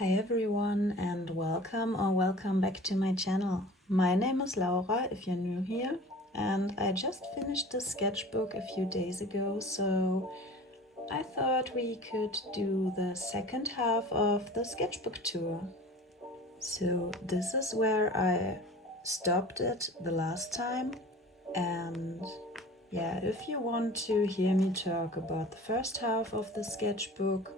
Hi everyone and welcome back to my channel. My name is Laura if you're new here, and I just finished the sketchbook a few days ago, so I thought we could do the second half of the sketchbook tour. So this is where I stopped it the last time, and yeah, if you want to hear me talk about the first half of the sketchbook,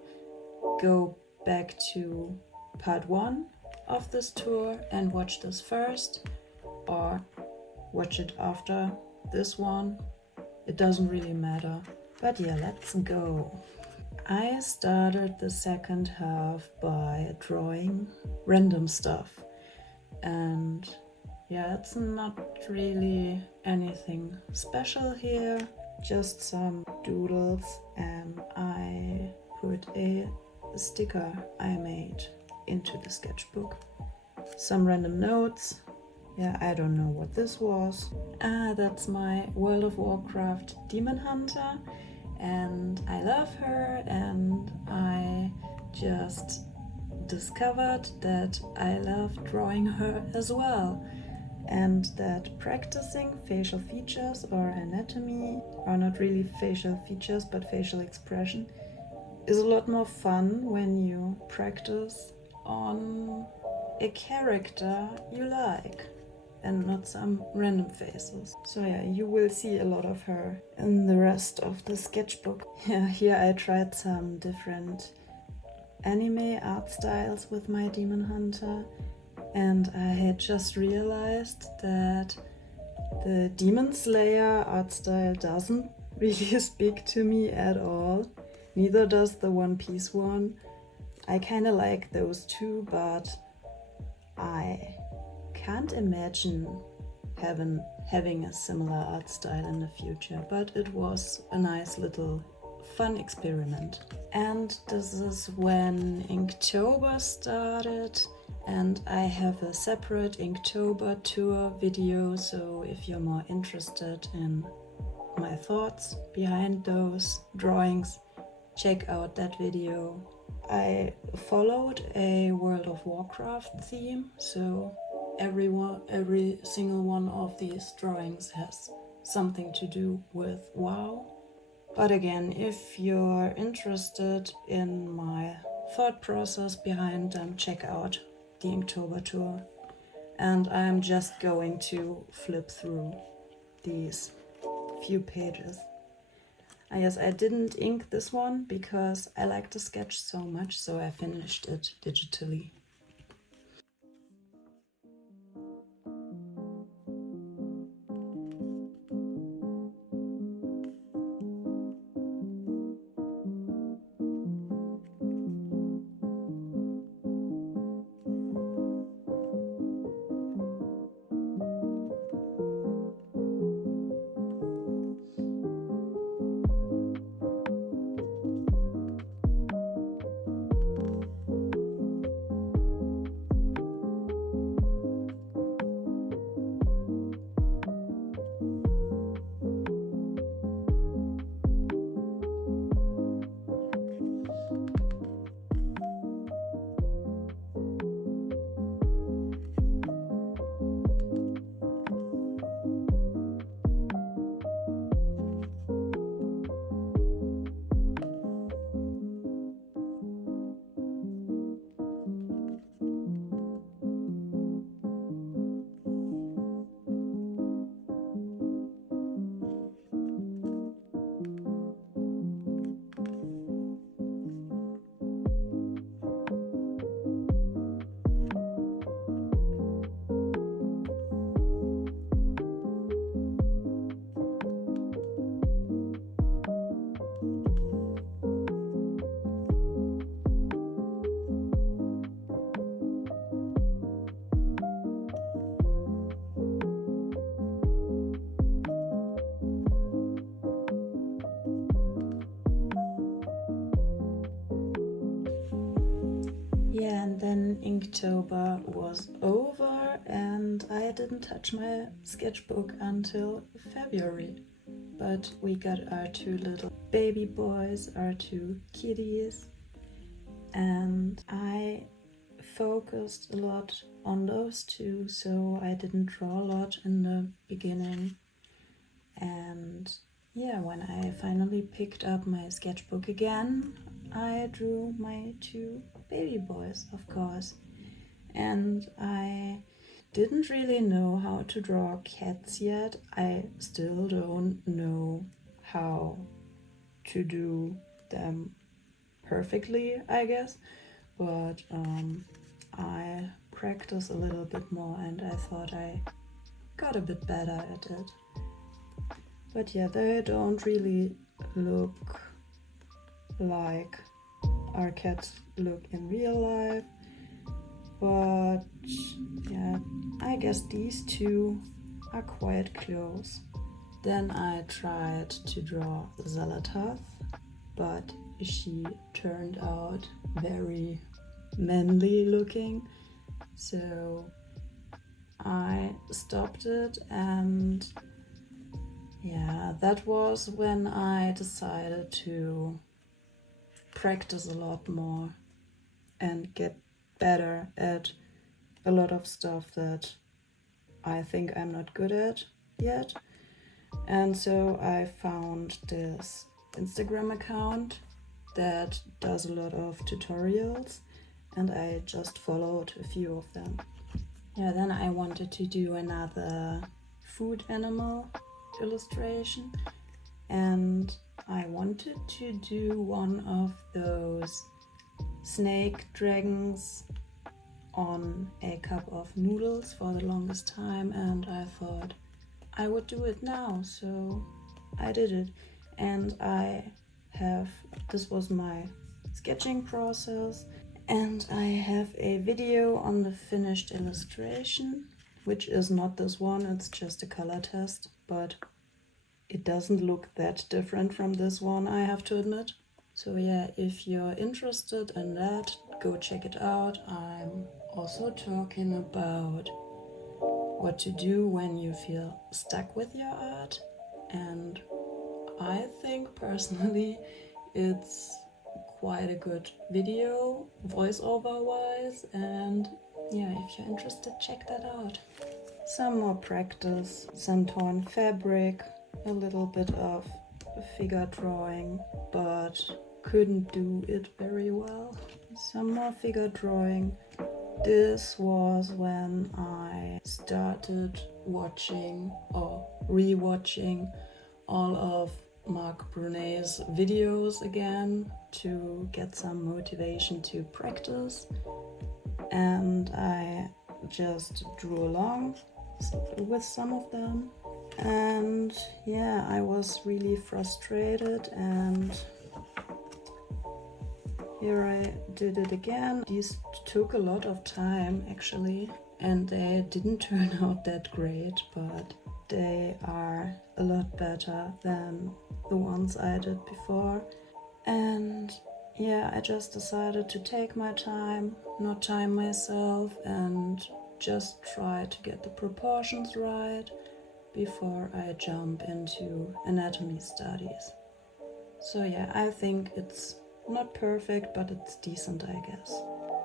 go back to part 1 of this tour and watch this first, or watch it after this one. It doesn't really matter. But yeah, let's go. I started the second half by drawing random stuff, and yeah, it's not really anything special here, just some doodles, and I put a sticker I made into the sketchbook. Some random notes. Yeah, I don't know what this was. That's my World of Warcraft demon hunter, and I love her, and I just discovered that I love drawing her as well, and that practicing facial features or anatomy, or not really facial features but facial expression, is a lot more fun when you practice on a character you like and not some random faces. So yeah, you will see a lot of her in the rest of the sketchbook. Yeah, here I tried some different anime art styles with my demon hunter, and I had just realized that the Demon Slayer art style doesn't really speak to me at all. Neither does the One Piece one. I kind of like those two, but I can't imagine having a similar art style in the future. But it was a nice little fun experiment. And this is when Inktober started, and I have a separate Inktober tour video, so if you're more interested in my thoughts behind those drawings, check out that video. I followed a World of Warcraft theme, so every single one of these drawings has something to do with WoW. But again, if you're interested in my thought process behind them, check out the Inktober tour. And I'm just going to flip through these few pages. I guess I didn't ink this one because I like the sketch so much, so I finished it digitally. Yeah, and then Inktober was over, and I didn't touch my sketchbook until February. But we got our two little baby boys, our two kitties, and I focused a lot on those two, so I didn't draw a lot in the beginning. And yeah, when I finally picked up my sketchbook again, I drew my two baby boys, of course. And I didn't really know how to draw cats yet. I still don't know how to do them perfectly, I guess. But I practiced a little bit more and I thought I got a bit better at it. But yeah, they don't really look like our cats look in real life. But yeah, I guess these two are quite close. Then I tried to draw Zalatath, but she turned out very manly looking, so I stopped it. And yeah, that was when I decided to practice a lot more and get better at a lot of stuff that I think I'm not good at yet. And so I found this Instagram account that does a lot of tutorials, and I just followed a few of them. Yeah, then I wanted to do another food animal illustration, and I wanted to do one of those snake dragons on a cup of noodles for the longest time, and I thought I would do it now, so I did it. And this was my sketching process, and I have a video on the finished illustration, which is not this one, it's just a color test, but it doesn't look that different from this one, I have to admit. So yeah, if you're interested in that, go check it out. I'm also talking about what to do when you feel stuck with your art, and I think personally it's quite a good video voiceover wise, and yeah, if you're interested, check that out. Some more practice, some torn fabric, a little bit of figure drawing, but couldn't do it very well. Some more figure drawing. This was when I started watching or re-watching all of Mark Brunet's videos again to get some motivation to practice, and I just drew along with some of them. And yeah, I was really frustrated, and here I did it again. These took a lot of time actually, and they didn't turn out that great, but they are a lot better than the ones I did before. And yeah, I just decided to take my time, not time myself, and just try to get the proportions right before I jump into anatomy studies. So yeah, I think it's not perfect, but it's decent, I guess.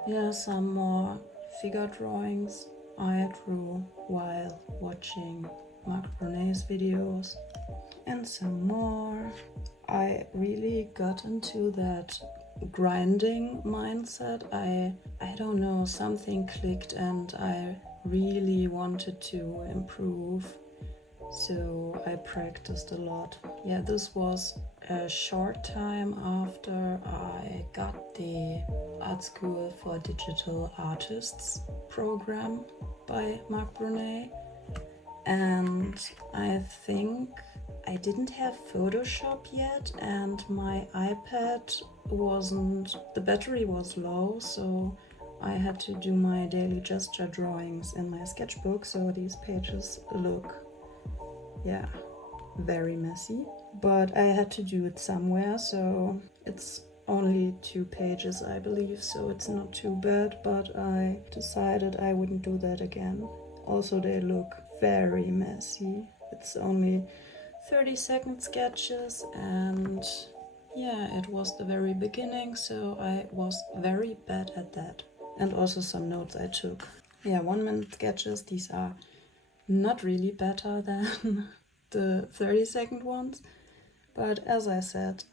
Yeah, some more figure drawings I drew while watching Mark Brunet's videos, and some more. I really got into that grinding mindset. I don't know, something clicked and I really wanted to improve, so I practiced a lot. Yeah, this was a short time after I got the Art School for Digital Artists program by Mark Brunet, and I think I didn't have Photoshop yet, and my iPad the battery was low, so I had to do my daily gesture drawings in my sketchbook, so these pages look, yeah, very messy. But I had to do it somewhere, so it's only 2 pages, I believe, so it's not too bad, but I decided I wouldn't do that again. Also, they look very messy. It's only 30-second sketches, and yeah, it was the very beginning, so I was very bad at that. and also some notes I took. Yeah, 1-minute sketches, these are not really better than the 30-second ones, but as I said,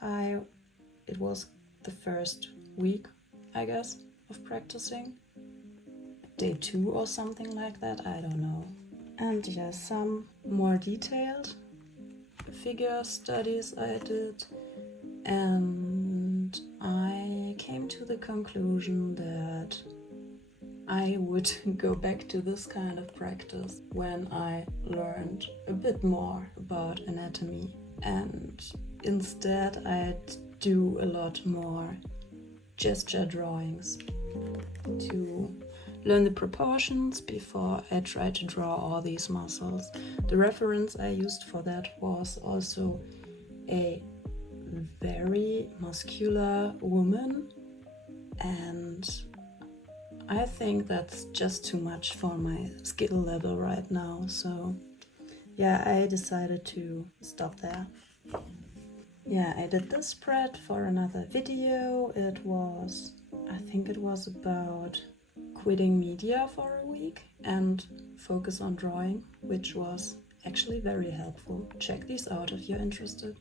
it was the first week, I guess, of practicing. Day 2 or something like that, I don't know. And yeah, some more detailed figure studies I did, and I came to the conclusion that I would go back to this kind of practice when I learned a bit more about anatomy, and instead I'd do a lot more gesture drawings to learn the proportions before I try to draw all these muscles. The reference I used for that was also a very muscular woman, and I think that's just too much for my skill level right now, so yeah, I decided to stop there. Yeah, I did this spread for another video. I think it was about quitting media for a week and focus on drawing, which was actually very helpful. Check these out if you're interested.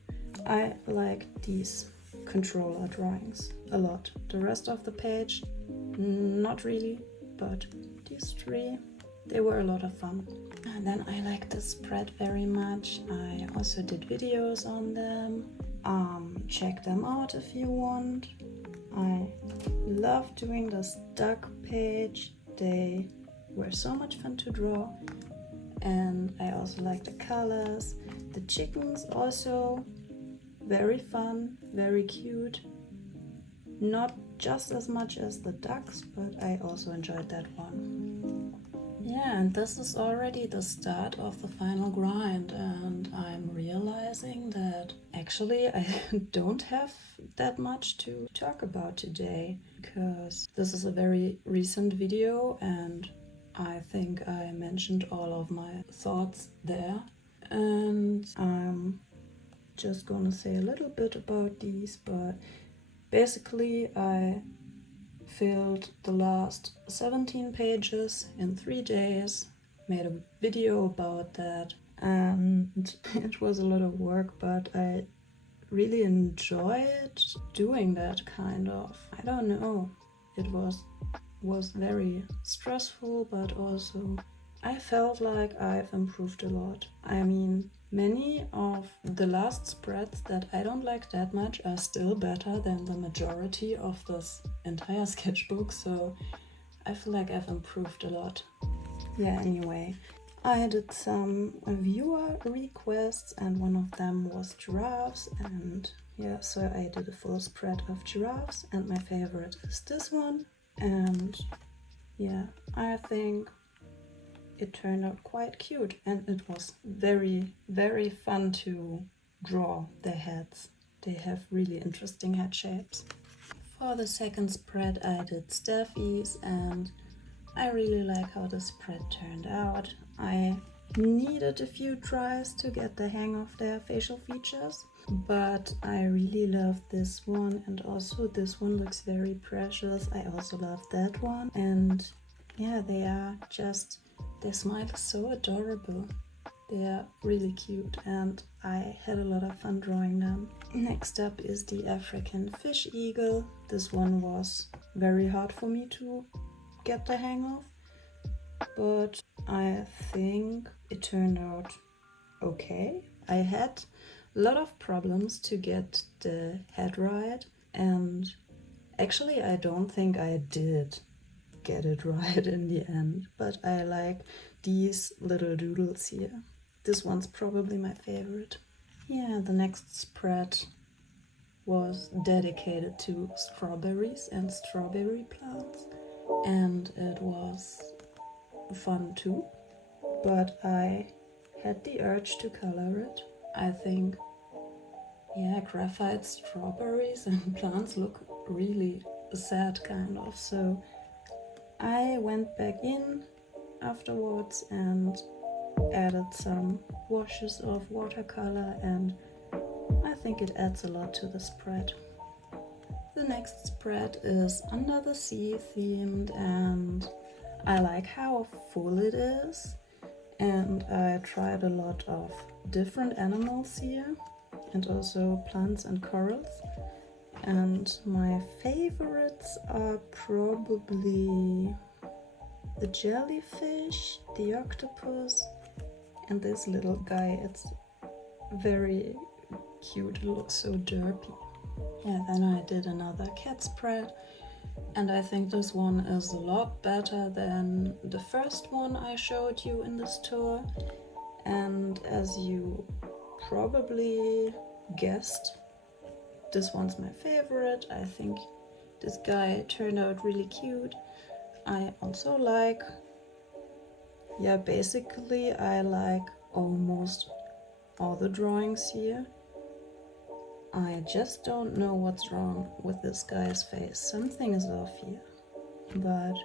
I like these controller drawings a lot. The rest of the page, not really, but these 3, they were a lot of fun. And then I like this spread very much. I also did videos on them. Check them out if you want. I love doing this duck page. They were so much fun to draw. And I also like the colors. The chickens also very fun, very cute. Not just as much as the ducks, but I also enjoyed that one. Yeah, and this is already the start of the final grind, and I'm realizing that actually I don't have that much to talk about today, because this is a very recent video and I think I mentioned all of my thoughts there, and I'm just gonna say a little bit about these, but basically I filled the last 17 pages in 3 days, made a video about that, and it was a lot of work, but I really enjoyed doing that kind of. I don't know, it was very stressful, but also I felt like I've improved a lot. I mean, many of the last spreads that I don't like that much are still better than the majority of this entire sketchbook, so I feel like I've improved a lot. Yeah, anyway, I did some viewer requests and one of them was giraffes, and yeah, so I did a full spread of giraffes, and my favorite is this one, and yeah, I think it turned out quite cute, and it was very, very fun to draw their heads. They have really interesting head shapes. For the second spread I did staffies, and I really like how the spread turned out. I needed a few tries to get the hang of their facial features, but I really love this one, and also this one looks very precious. I also love that one, and yeah, their smile is so adorable. They are really cute, and I had a lot of fun drawing them. Next up is the African fish eagle. This one was very hard for me to get the hang of, but I think it turned out okay. I had a lot of problems to get the head right, and actually I don't think I did get it right in the end, but I like these little doodles here. This one's probably my favorite. Yeah, the next spread was dedicated to strawberries and strawberry plants, and it was fun too, but I had the urge to color it. I think, yeah, graphite strawberries and plants look really sad kind of, so I went back in afterwards and added some washes of watercolor, and I think it adds a lot to the spread. The next spread is Under the Sea themed, and I like how full it is. And I tried a lot of different animals here and also plants and corals. And my favorites are probably the jellyfish, the octopus, and this little guy. It's very cute, it looks so derpy. Yeah, then I did another cat spread, and I think this one is a lot better than the first one I showed you in this tour. And as you probably guessed, this one's my favorite. I think this guy turned out really cute. I also like, yeah, basically I like almost all the drawings here. I just don't know what's wrong with this guy's face. Something is off here. But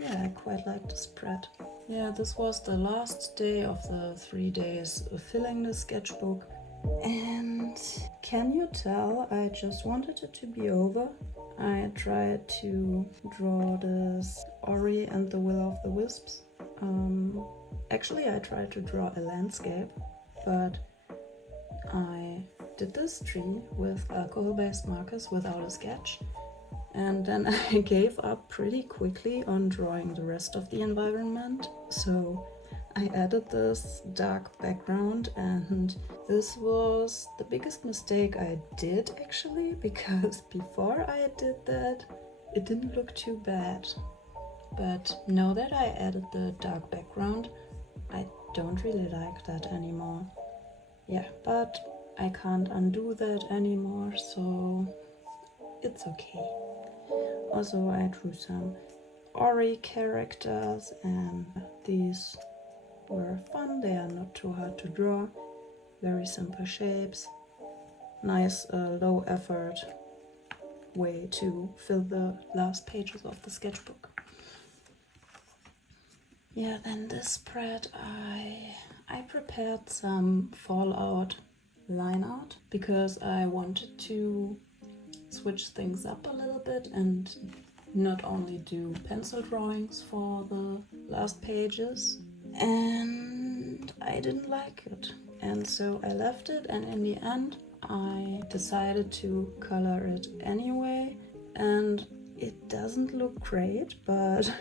yeah, I quite like the spread. Yeah, this was the last day of the 3 days of filling the sketchbook. And can you tell, I just wanted it to be over. I tried to draw this Ori and the Will of the Wisps. Actually, I tried to draw a landscape, but I did this tree with alcohol-based markers without a sketch, and then I gave up pretty quickly on drawing the rest of the environment. So I added this dark background, and this was the biggest mistake I did actually, because before I did that it didn't look too bad. But now that I added the dark background, I don't really like that anymore. Yeah, but I can't undo that anymore, so it's okay. Also, I drew some Ori characters, and these were fun. They are not too hard to draw. Very simple shapes. Nice low effort way to fill the last pages of the sketchbook. Yeah, then this spread I prepared some Fallout line art because I wanted to switch things up a little bit and not only do pencil drawings for the last pages. And I didn't like it, and so I left it, and in the end I decided to color it anyway, and it doesn't look great, but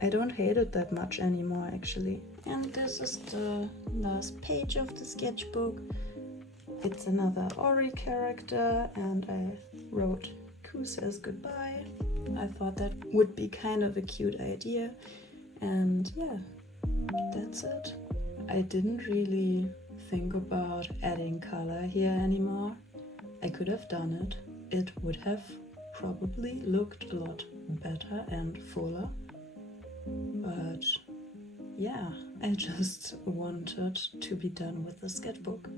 I don't hate it that much anymore actually. And this is the last page of the sketchbook. It's another Ori character, and I wrote "Who says goodbye." I thought that would be kind of a cute idea, and yeah, that's it. I didn't really think about adding color here anymore. I could have done it. It would have probably looked a lot better and fuller. But yeah, I just wanted to be done with the sketchbook,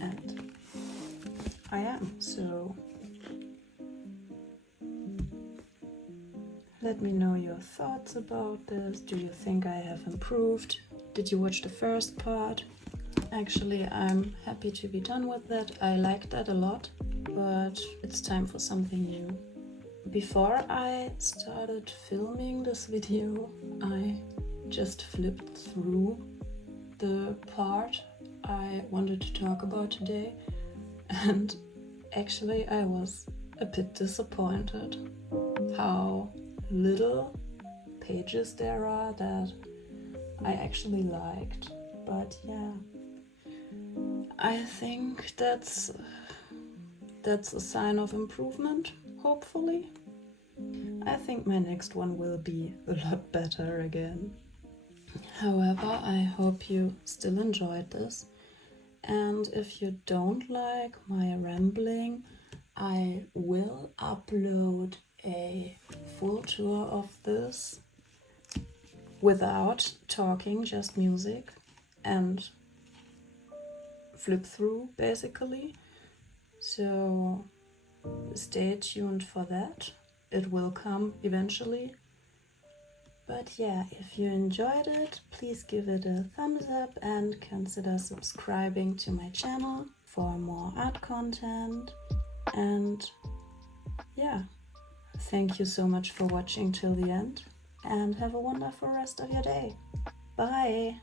and I am. So let me know your thoughts about this. Do you think I have improved? Did you watch the first part? Actually, I'm happy to be done with that. I liked that a lot, but it's time for something new. Before I started filming this video, I just flipped through the part I wanted to talk about today, and actually I was a bit disappointed how little pages there are that I actually liked. But yeah, I think that's a sign of improvement, hopefully. I think my next one will be a lot better again. However, I hope you still enjoyed this, and if you don't like my rambling, I will upload a full tour of this without talking, just music and flip through basically. So stay tuned for that. It will come eventually. But yeah, if you enjoyed it, please give it a thumbs up and consider subscribing to my channel for more art content. And yeah, thank you so much for watching till the end, and have a wonderful rest of your day. Bye!